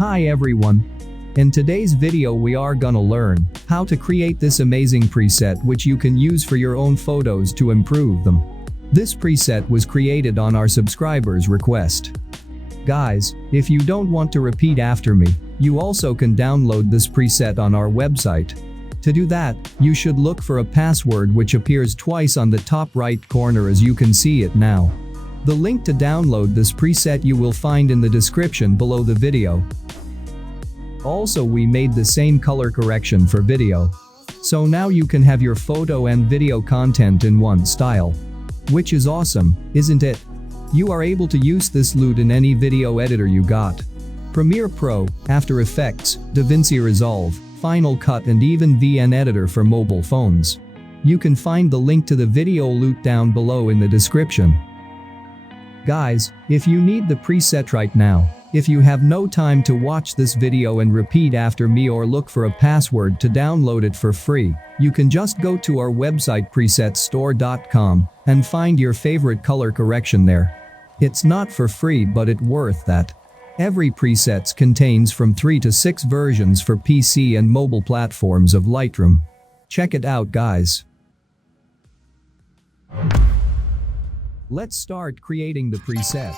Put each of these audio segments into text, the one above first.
Hi everyone. In today's video we are gonna learn how to create this amazing preset which you can use for your own photos to improve them. This preset was created on our subscribers' request. Guys, if you don't want to repeat after me, you also can download this preset on our website. To do that, you should look for a password which appears twice on the top right corner as you can see it now. The link to download this preset you will find in the description below the video. Also, we made the same color correction for video. So now you can have your photo and video content in one style. Which is awesome, isn't it? You are able to use this loot in any video editor you got. Premiere Pro, After Effects, DaVinci Resolve, Final Cut and even VN Editor for mobile phones. You can find the link to the video loot down below in the description. Guys, if you need the preset right now, if you have no time to watch this video and repeat after me or look for a password to download it for free, you can just go to our website presetstore.com and find your favorite color correction there. It's not for free but it's worth that. Every presets contains from 3 to 6 versions for PC and mobile platforms of Lightroom. Check it out guys. Let's start creating the preset.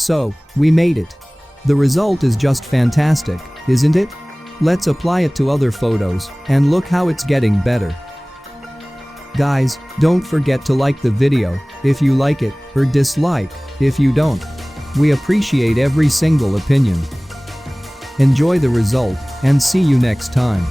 So, we made it. The result is just fantastic, isn't it? Let's apply it to other photos and look how it's getting better. Guys, don't forget to like the video if you like it or dislike if you don't. We appreciate every single opinion. Enjoy the result and see you next time.